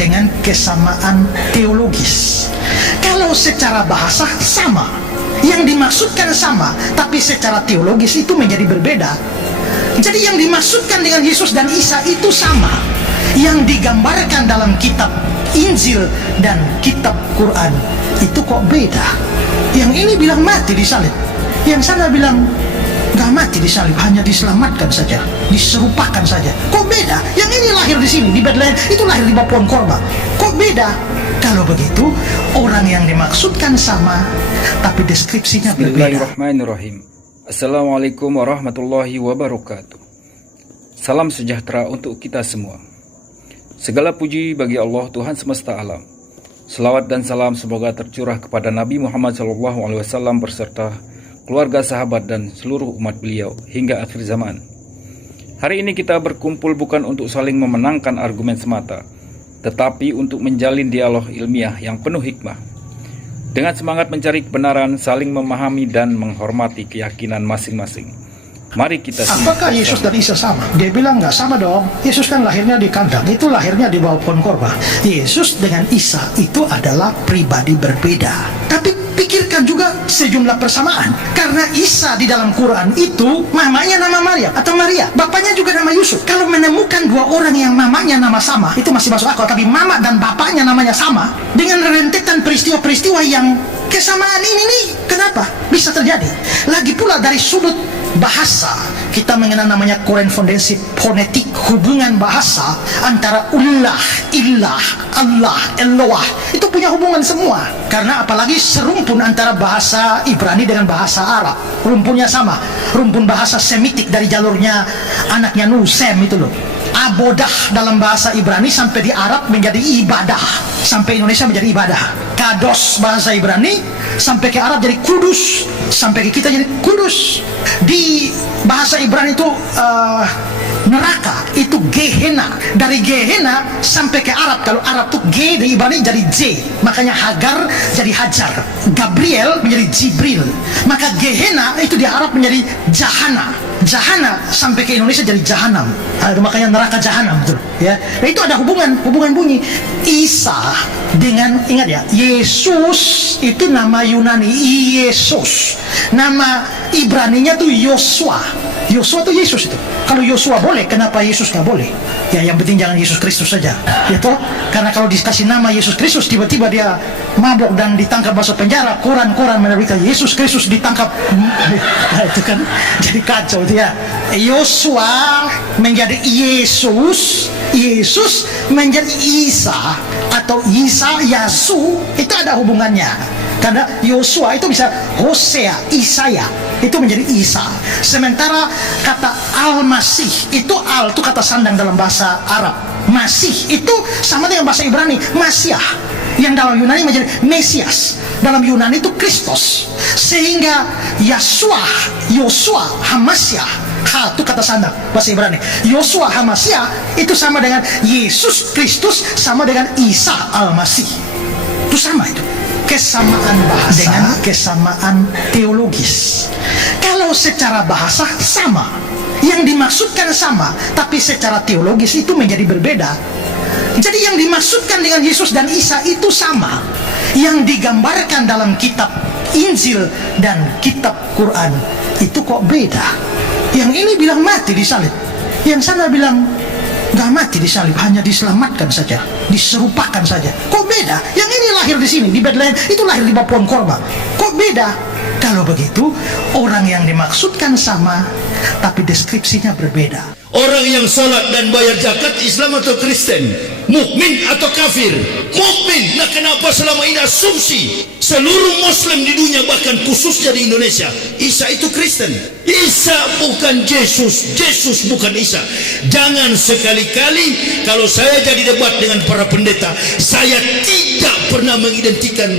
dengan kesamaan teologis. Kalau secara bahasa sama, yang dimaksudkan sama, tapi secara teologis itu menjadi berbeda. Jadi yang dimaksudkan dengan Yesus dan Isa itu sama, yang digambarkan dalam kitab Injil dan kitab Quran itu kok beda. Yang ini bilang mati di salib, yang sana bilang gak mati di salib, hanya diselamatkan saja, diserupakan saja. Kok beda? Yang ini lahir di sini, di Bethlehem, itu lahir di bawah pohon korma. Kok beda? Kalau begitu, orang yang dimaksudkan sama, tapi deskripsinya berbeda. Bismillahirrahmanirrahim. Assalamualaikum warahmatullahi wabarakatuh. Salam sejahtera untuk kita semua. Segala puji bagi Allah Tuhan semesta alam. Selawat dan salam semoga tercurah kepada Nabi Muhammad SAW berserta keluarga, sahabat, dan seluruh umat beliau hingga akhir zaman. Hari ini kita berkumpul bukan untuk saling memenangkan argumen semata, tetapi untuk menjalin dialog ilmiah yang penuh hikmah. Dengan semangat mencari kebenaran, saling memahami dan menghormati keyakinan masing-masing. Mari kita apakah Yesus dan Isa sama? Dia bilang nggak sama dong. Yesus kan lahirnya di kandang, itu lahirnya di bawah pohon korma. Yesus dengan Isa itu adalah pribadi berbeda. Tapi pikirkan juga sejumlah persamaan. Karena Isa di dalam Quran itu mamanya nama Maria atau Maria, bapaknya juga nama Yusuf. Kalau menemukan dua orang yang mamanya nama sama, itu masih masuk akal. Tapi mama dan bapaknya namanya sama, dengan rentetan peristiwa-peristiwa yang kesamaan ini nih, kenapa bisa terjadi? Lagi pula dari sudut bahasa, kita mengenal namanya korespondensi fonetik, hubungan bahasa antara ullah, ilah, Allah, Eloah, itu punya hubungan semua. Karena apalagi serumpun antara bahasa Ibrani dengan bahasa Arab, rumpunnya sama, rumpun bahasa Semitik dari jalurnya anaknya Nuh, Sem itu loh. Abodah dalam bahasa Ibrani sampai di Arab menjadi ibadah, sampai Indonesia menjadi ibadah. Kados bahasa Ibrani sampai ke Arab jadi kudus, sampai ke kita jadi kudus. Di bahasa Ibrani itu neraka itu Gehenna, dari Gehenna sampai ke Arab. Kalau Arab tuh G di Ibrani jadi J, makanya Hagar jadi Hajar, Gabriel menjadi Jibril. Maka Gehenna itu di Arab menjadi Jahana, Jahana sampai ke Indonesia jadi Jahanam. Makanya neraka Jahanam, betul ya. Nah, itu ada hubungan bunyi. Isa dengan, ingat ya, Yesus itu nama Yunani Yesus, nama Ibraninya tuh Yosua. Yosua tuh Yesus itu. Kalau Yosua boleh, kenapa Yesus nggak boleh? Ya yang penting jangan Yesus Kristus saja, ya toh. Karena kalau dikasih nama Yesus Kristus, tiba-tiba dia mabok dan ditangkap masuk penjara. Koran menerbitkan Yesus Kristus ditangkap. Nah, itu kan jadi kacau itu ya. Yosua menjadi Yesus, Yesus menjadi Isa, atau Isa Yasu, itu ada hubungannya. Karena Yosua itu bisa Hosea, Isaya, itu menjadi Isa. Sementara kata Al-Masih, itu Al itu kata sandang dalam bahasa Arab. Masih itu sama dengan bahasa Ibrani, Masiah, yang dalam Yunani menjadi Mesias. Dalam Yunani itu Kristus. Sehingga Yosua, Hamasiah, Ha itu kata sandang bahasa Ibrani. Yosua Hamasiah itu sama dengan Yesus Kristus, sama dengan Isa Al-Masih. Itu sama itu. Kesamaan bahasa dengan kesamaan teologis. Kalau secara bahasa sama, yang dimaksudkan sama, tapi secara teologis itu menjadi berbeda. Jadi yang dimaksudkan dengan Yesus dan Isa itu sama, yang digambarkan dalam kitab Injil dan kitab Quran itu kok beda. Yang ini bilang mati di salib, yang sana bilang gak mati di salib, hanya diselamatkan saja, diserupakan saja. Kok beda? Yang ini lahir di sini, di Bethlehem, itu lahir di bawah pohon korma. Kok beda? Kalau begitu, orang yang dimaksudkan sama, tapi deskripsinya berbeda. Orang yang salat dan bayar zakat, Islam atau Kristen? Mukmin atau kafir? Mukmin. Nah, kenapa selama ini asumsi seluruh Muslim di dunia, bahkan khususnya di Indonesia, Isa itu Kristen? Isa bukan Yesus, Yesus bukan Isa. Jangan sekali-kali kalau saya jadi debat dengan para pendeta, saya tidak pernah mengidentikan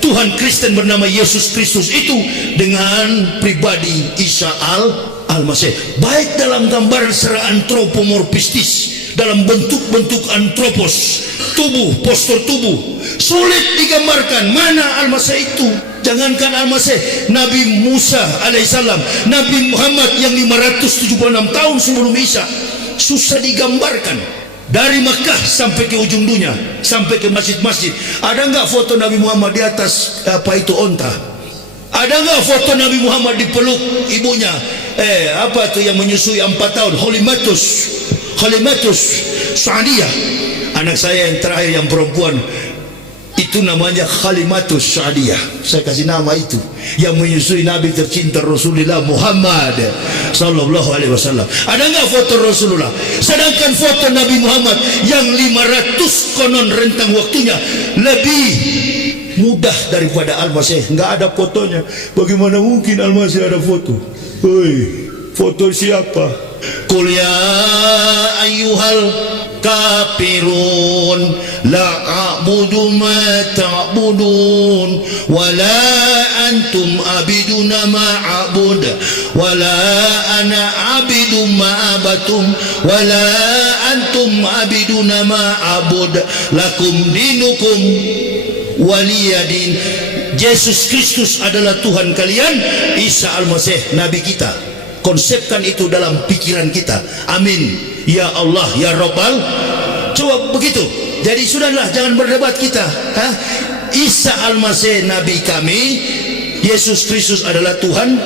Tuhan Kristen bernama Yesus Kristus itu dengan pribadi Isa Al-Masih, baik dalam gambaran secara antropomorfistis, dalam bentuk-bentuk antropos, tubuh, postur tubuh, sulit digambarkan mana Al-Masih itu. Jangankan Al-Masih, Nabi Musa alaihissalam, Nabi Muhammad yang 576 tahun sebelum Isa, susah digambarkan. Dari Mekah sampai ke ujung dunia, sampai ke masjid-masjid. Ada enggak foto Nabi Muhammad di atas apa itu onta? Ada enggak foto Nabi Muhammad dipeluk ibunya? Apa itu yang menyusui 4 tahun? Halimatus Sa'diyah. Anak saya yang terakhir yang perempuan itu namanya Halimatus Sa'diyah. Saya kasih nama itu, yang menyusui Nabi tercinta Rasulullah Muhammad sallallahu alaihi wasallam. Ada enggak foto Rasulullah? Sedangkan foto Nabi Muhammad yang 500 konon rentang waktunya lebih mudah daripada Al-Masih, enggak ada fotonya. Bagaimana mungkin Al-Masih ada foto? Hei, foto siapa? Qul ya ayyuhal kafirun la a'budu ma ta'budun wa la antum abiduna ma a'bud wa la ana abidu ma abatum wa la antum abiduna ma a'bud lakum dinukum waliyadin. Yesus Kristus adalah Tuhan kalian, Isa Al-Masih Nabi kita. Konsepkan itu dalam pikiran kita. Amin ya Allah ya Rabbal. Coba begitu. Jadi sudahlah, jangan berdebat kita. Isa Al-Masih Nabi kami, Yesus Kristus adalah Tuhan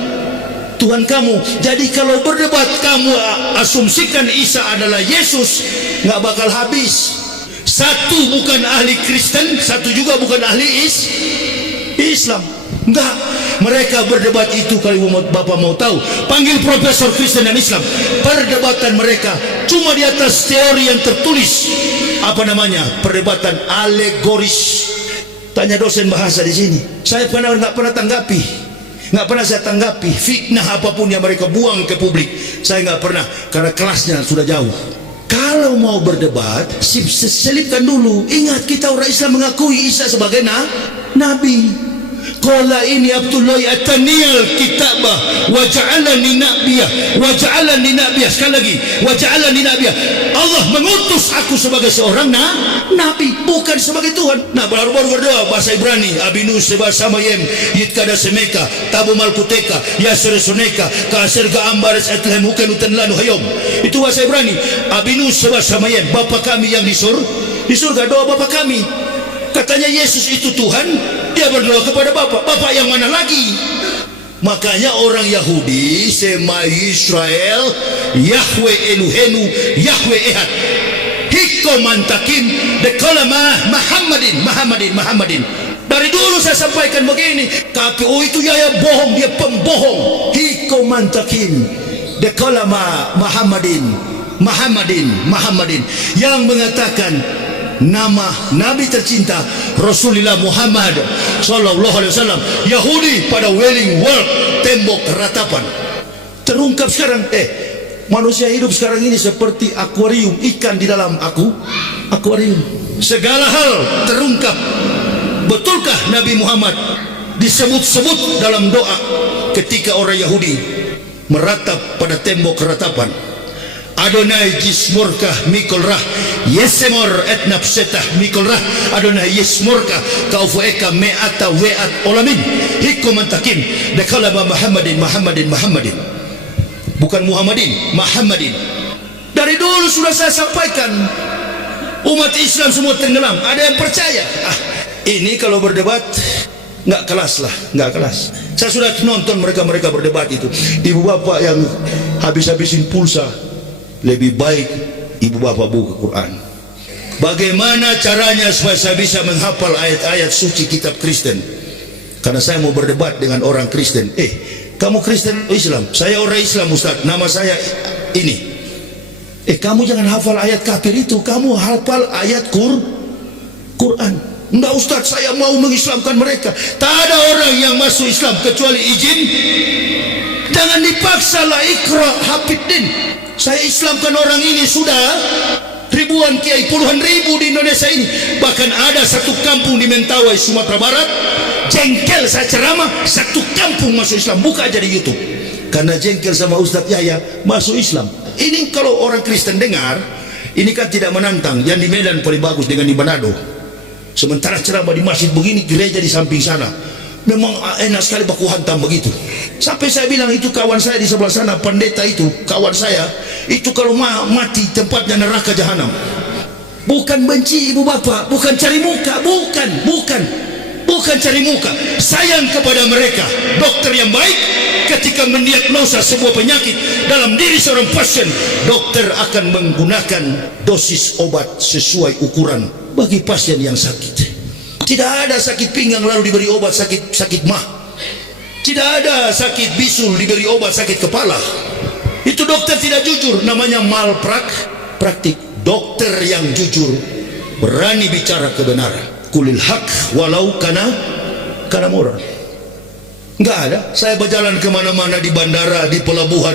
kamu. Jadi kalau berdebat kamu asumsikan Isa adalah Yesus, nggak bakal habis. Satu bukan ahli Kristen, satu juga bukan ahli Islam. Enggak, mereka berdebat itu. Kalau Bapak mau tahu, panggil profesor Kristen dan Islam. Perdebatan mereka cuma di atas teori yang tertulis. Apa namanya? Perdebatan alegoris. Tanya dosen bahasa di sini. Saya nggak pernah tanggapi. Nggak pernah saya tanggapi fitnah apapun yang mereka buang ke publik. Saya nggak pernah, karena kelasnya sudah jauh. Kalau mau berdebat, selipkan dulu. Ingat, kita orang Islam mengakui Isa sebagai Nabi. Qala ini Abdullah ataniyal kitabah wa ja'alani nabiyah. Sekali lagi, wa ja'alani nabiyah. Allah mengutus aku sebagai seorang nabi, bukan sebagai Tuhan. Nah, baru berdoa bahasa Ibrani, Abinu seba samayem yitkada semeka tabu malkuteka yasresoneka kasir ga ambares etlehem huken utan lanu hayom. Itu bahasa Ibrani. Abinu seba samayem, Bapa kami yang di surga. Doa Bapa kami. Katanya Yesus itu Tuhan, dia berdoa kepada Bapa yang mana lagi? Makanya orang Yahudi Sema Israel Yahweh Elohenu Yahweh Ehad Hikomantakim Dekalama Muhammadin. Dari dulu saya sampaikan begini, KPU itu ya bohong, dia pembohong. Hikomantakim Dekalama Muhammadin yang mengatakan nama Nabi tercinta Rasulullah Muhammad sallallahu alaihi wasallam. Yahudi pada Wailing Wall, tembok ratapan. Terungkap sekarang, manusia hidup sekarang ini seperti akuarium, ikan di dalam akuarium. Segala hal terungkap. Betulkah Nabi Muhammad disebut-sebut dalam doa ketika orang Yahudi meratap pada tembok ratapan? Adonai jismurkah mikolrah yesemor etnapsetah mikolrah Adonai yismurkah kaufueka me'ata we'at olamin hikomantakim dekalama Muhammadin. Bukan Muhammadin. Dari dulu sudah saya sampaikan, umat Islam semua tenggelam. Ada yang percaya? Ini kalau berdebat nggak kelas. Saya sudah nonton mereka berdebat itu. Ibu bapak yang habis-habisin pulsa, lebih baik ibu bapak buka Quran. Bagaimana caranya supaya saya bisa menghafal ayat-ayat suci kitab Kristen? Karena saya mau berdebat dengan orang Kristen. Kamu Kristen atau Islam? Saya orang Islam, Ustaz. Nama saya ini. Kamu jangan hafal ayat kafir itu, kamu hafal ayat Quran. Enggak Ustaz, saya mau mengislamkan mereka. Tak ada orang yang masuk Islam kecuali izin. Jangan dipaksa lah, ikra hafidin. Saya Islamkan orang ini sudah ribuan kiai, puluhan ribu di Indonesia ini. Bahkan ada satu kampung di Mentawai, Sumatera Barat, jengkel saya ceramah, satu kampung masuk Islam. Buka aja di YouTube. Karena jengkel sama Ustadz Yahya masuk Islam. Ini kalau orang Kristen dengar, ini kan tidak menantang. Yang di Medan paling bagus dengan di Manado. Sementara ceramah di masjid begini, gereja di samping sana. Memang enak sekali baku hantam begitu. Sampai saya bilang, itu kawan saya di sebelah sana, pendeta itu, kawan saya, itu kalau mati tempatnya neraka jahanam. Bukan benci ibu bapak, bukan cari muka, bukan cari muka. Sayang kepada mereka. Dokter yang baik ketika mendiagnosa sebuah penyakit dalam diri seorang pasien, dokter akan menggunakan dosis obat sesuai ukuran bagi pasien yang sakit. Tidak ada sakit pinggang lalu diberi obat sakit mah. Tidak ada sakit bisul diberi obat sakit kepala. Itu dokter tidak jujur, namanya malpraktik. Dokter yang jujur berani bicara kebenaran. Kulil haq walau kana murah. Enggak ada. Saya berjalan kemana-mana, di bandara, di pelabuhan,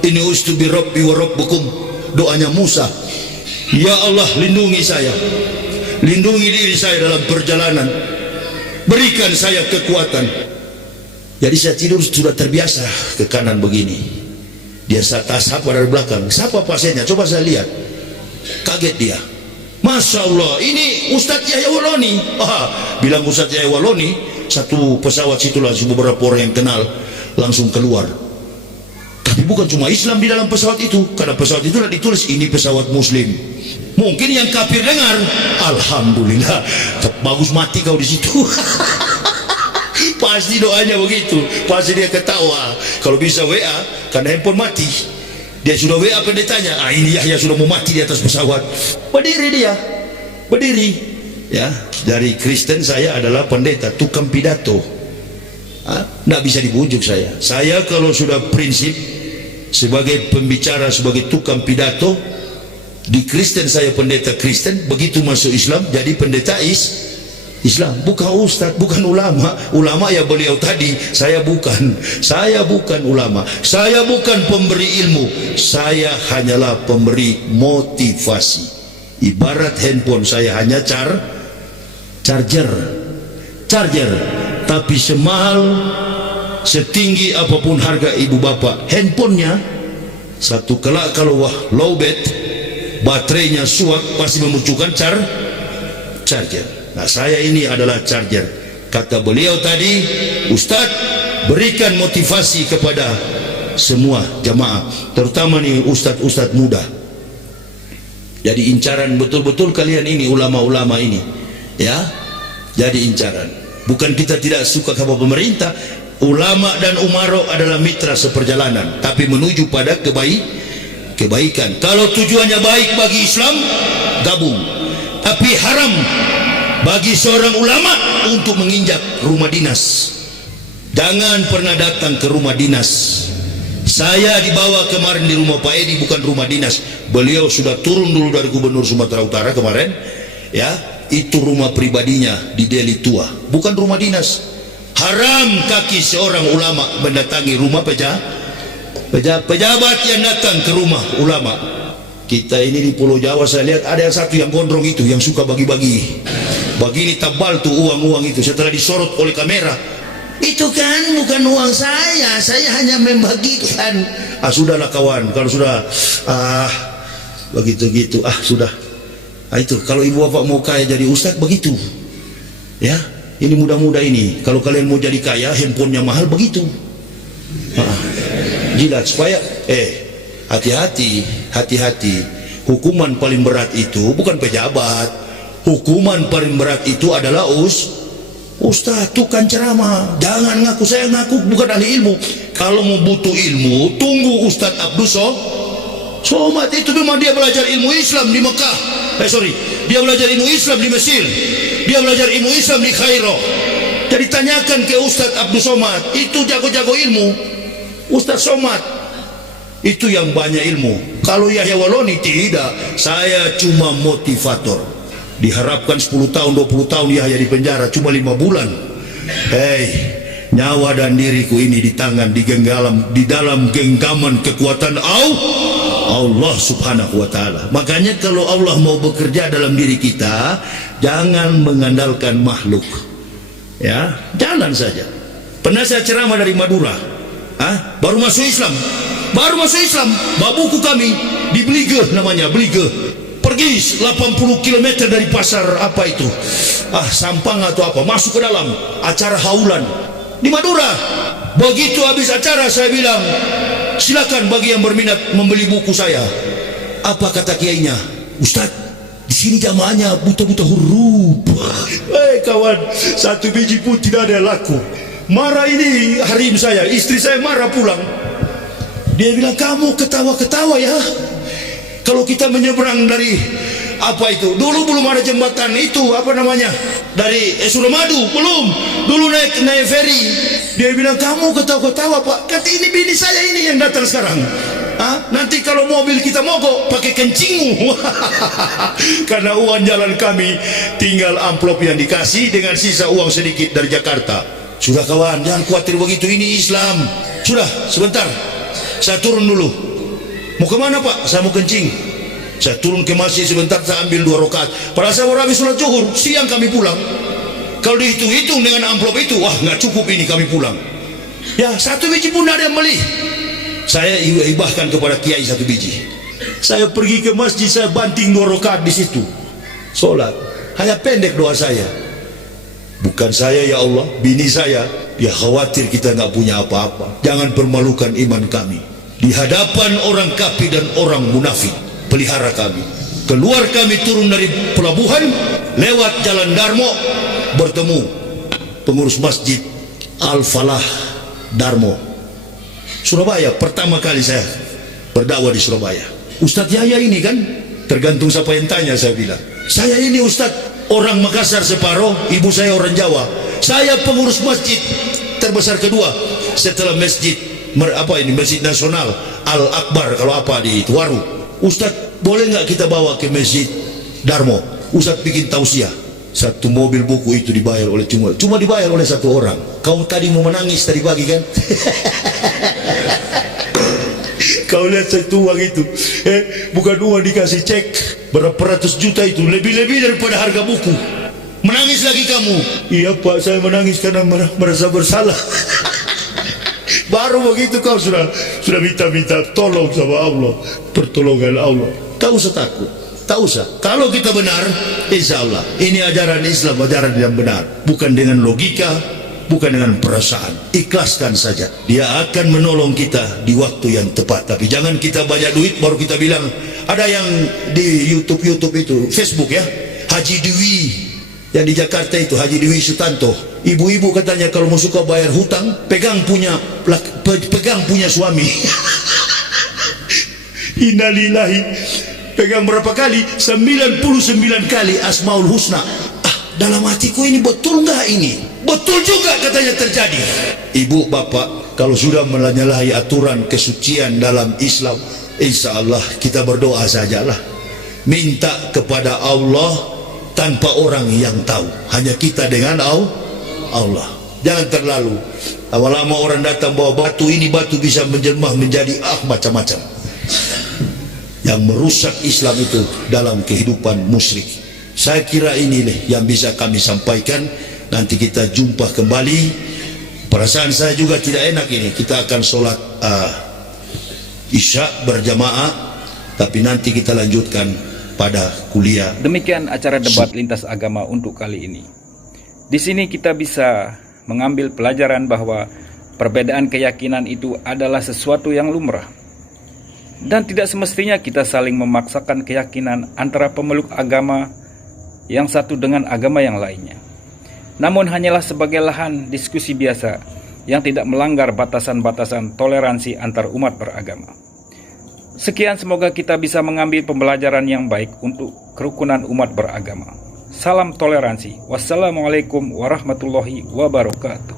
ini ustu bi rabbi wa rabbukum, doanya Musa, ya Allah lindungi saya, lindungi diri saya dalam perjalanan, berikan saya kekuatan. Jadi saya tidur sudah terbiasa ke kanan begini. Dia sapa dari belakang, siapa pasiennya, coba saya lihat. Kaget dia, Masya Allah, ini Ustadz Yahya Waloni. Bilang Ustadz Yahya Waloni, satu pesawat situ langsung beberapa orang yang kenal langsung keluar. Tapi bukan cuma Islam di dalam pesawat itu, karena pesawat itu sudah ditulis ini pesawat Muslim. Mungkin yang kafir dengar, alhamdulillah, bagus mati kau di situ. Pasti doanya begitu, pasti dia ketawa. Kalau bisa WA, karena handphone mati. Dia sudah WA pendetanya, ini Yahya sudah mau mati di atas pesawat. Berdiri dia, berdiri. Ya, dari Kristen saya adalah pendeta, tukang pidato. Nggak bisa dibujuk saya. Saya kalau sudah prinsip sebagai pembicara, sebagai tukang pidato, di Kristen saya pendeta Kristen, begitu masuk Islam jadi pendeta Islam, bukan ustadz, bukan ulama. Ulama ya beliau tadi, saya bukan ulama, saya bukan pemberi ilmu, saya hanyalah pemberi motivasi. Ibarat handphone saya hanya charger, tapi semahal setinggi apapun harga ibu bapak handphonenya, satu kelak kalau lowbat, baterainya suak, pasti membutuhkan charger. Nah, saya ini adalah charger. Kata beliau tadi, Ustadz, berikan motivasi kepada semua jamaah, terutama nih ustadz muda. Jadi incaran betul-betul kalian ini, ulama-ulama ini, ya. Jadi incaran. Bukan kita tidak suka kepada pemerintah. Ulama dan umaro adalah mitra seperjalanan, tapi menuju pada kebaikan. Kalau tujuannya baik bagi Islam, gabung. Tapi haram bagi seorang ulama untuk menginjak rumah dinas. Jangan pernah datang ke rumah dinas. Saya dibawa kemarin di rumah Pak Edi, bukan rumah dinas. Beliau sudah turun dulu dari Gubernur Sumatera Utara kemarin, ya. Itu rumah pribadinya di Deli Tua, bukan rumah dinas. Haram kaki seorang ulama mendatangi rumah pejabat yang datang ke rumah ulama. Kita ini di Pulau Jawa, saya lihat ada yang satu yang gondrong itu, yang suka bagi-bagi. Begini tebal tuh uang-uang itu, setelah disorot oleh kamera, itu kan bukan uang saya hanya membagikan. Sudahlah kawan, kalau sudah begitu-gitu, sudah. Itu kalau ibu bapak mau kaya jadi ustadz begitu, ya. Ini muda-muda ini, kalau kalian mau jadi kaya, handphonenya mahal begitu. Jilat supaya hati-hati. Hukuman paling berat itu bukan pejabat. Hukuman paling berat itu adalah ustaz, tukang ceramah. Jangan ngaku, saya ngaku bukan ahli ilmu. Kalau mau butuh ilmu, tunggu Ustadz Abdus Somad. Itu memang dia belajar ilmu Islam di Mekah. Dia belajar ilmu Islam di Mesir. Dia belajar ilmu Islam di Kairo. Jadi tanyakan ke Ustadz Abdus Somad, itu jago-jago ilmu. Ustadz Somad itu yang banyak ilmu. Kalau Yahya Waloni tidak, saya cuma motivator. Diharapkan 10 tahun 20 tahun Yahya di penjara, cuma 5 bulan. Nyawa dan diriku ini di tangan, di dalam genggaman kekuatan Allah subhanahu wa ta'ala. Makanya kalau Allah mau bekerja dalam diri kita, jangan mengandalkan makhluk, ya. Jalan saja. Pernah saya ceramah dari Madura, baru masuk Islam, bawa buku kami di Belige, namanya Belige. Pergi 80 km dari pasar apa itu, Sampang atau apa, masuk ke dalam acara haulan di Madura. Begitu habis acara saya bilang, silakan bagi yang berminat membeli buku saya. Apa kata kiainya? Ustadz, Di sini jamaahnya buta-buta huruf. Kawan, 1 biji pun tidak ada yang laku. Marah ini harim saya, istri saya marah pulang. Dia bilang, kamu ketawa-ketawa ya. Kalau kita menyeberang dari apa itu, dulu belum ada jembatan itu, apa namanya, dari Suramadu, belum. Dulu naik ferry. Dia bilang, kamu ketawa-ketawa Pak. Kata, ini bini saya ini yang datang sekarang. Nanti kalau mobil kita mogok pakai kencingmu. Karena uang jalan kami tinggal amplop yang dikasih dengan sisa uang sedikit dari Jakarta. Sudah kawan, jangan khawatir begitu, ini Islam. Sudah, sebentar, saya turun dulu. Mau kemana Pak? Saya mau kencing. Saya turun ke masjid sebentar, saya ambil 2 rakaat. Padahal saya mau habis sholat zuhur, siang kami pulang. Kalau dihitung-hitung dengan amplop itu, wah nggak cukup ini kami pulang. Ya, 1 biji pun ada yang beli. Saya hibahkan kepada kiai 1 biji. Saya pergi ke masjid, saya banting 2 rakaat di situ. Sholat. Hanya pendek doa saya. Bukan saya ya Allah, bini saya. Ya khawatir kita nggak punya apa-apa. Jangan permalukan iman kami di hadapan orang kafir dan orang munafik. Pelihara kami. Keluar kami turun dari pelabuhan, lewat jalan Darmo, bertemu pengurus masjid Al-Falah Darmo, Surabaya. Pertama kali saya berdakwah di Surabaya. Ustadz Yahya ini kan, tergantung siapa yang tanya, saya bilang, saya ini Ustadz orang Makassar separuh, ibu saya orang Jawa. Saya pengurus masjid terbesar kedua setelah masjid Masjid Nasional Al-Akbar kalau apa di Tuaru. Ustadz, boleh nggak kita bawa ke masjid Darmo? Ustadz bikin tausiah. 1 mobil buku itu dibayar oleh cuma dibayar oleh 1 orang. Kau tadi mau menangis tadi pagi kan? Kau lihat satu uang itu, bukan uang dikasih cek berapa ratus juta itu, lebih-lebih daripada harga buku. Menangis lagi kamu? Iya Pak, saya menangis karena merasa bersalah. Baru begitu kau sudah minta tolong sama Allah, pertolongan Allah. Tak usah takut, tak usah. Kalau kita benar, insya Allah ini ajaran Islam, ajaran yang benar, bukan dengan logika, bukan dengan perasaan. Ikhlaskan saja, dia akan menolong kita di waktu yang tepat. Tapi jangan kita banyak duit baru kita bilang. Ada yang di YouTube itu, Facebook ya, Haji Dewi yang di Jakarta itu, Haji Dewi Sutanto. Ibu-ibu katanya kalau mau suka bayar hutang, pegang punya suami. Innalillahi. Pegang berapa kali? 99 kali Asmaul Husna. Dalam hatiku ini betul nggak ini? Betul juga katanya terjadi. Ibu bapak, kalau sudah menyalahi aturan kesucian dalam Islam, insya Allah kita berdoa sajalah, minta kepada Allah tanpa orang yang tahu, hanya kita dengan Allah. Jangan terlalu lama-lama orang datang bawa batu, ini batu bisa menjelma menjadi macam-macam yang merusak Islam itu dalam kehidupan musyrik. Saya kira ini yang bisa kami sampaikan. Nanti kita jumpa kembali. Perasaan saya juga tidak enak ini, kita akan sholat Isya berjamaah, tapi nanti kita lanjutkan pada kuliah. Demikian acara debat lintas agama untuk kali ini. Di sini kita bisa mengambil pelajaran bahwa perbedaan keyakinan itu adalah sesuatu yang lumrah. Dan tidak semestinya kita saling memaksakan keyakinan antara pemeluk agama yang satu dengan agama yang lainnya. Namun hanyalah sebagai lahan diskusi biasa yang tidak melanggar batasan-batasan toleransi antar umat beragama. Sekian, semoga kita bisa mengambil pembelajaran yang baik untuk kerukunan umat beragama. Salam toleransi. Wassalamualaikum warahmatullahi wabarakatuh.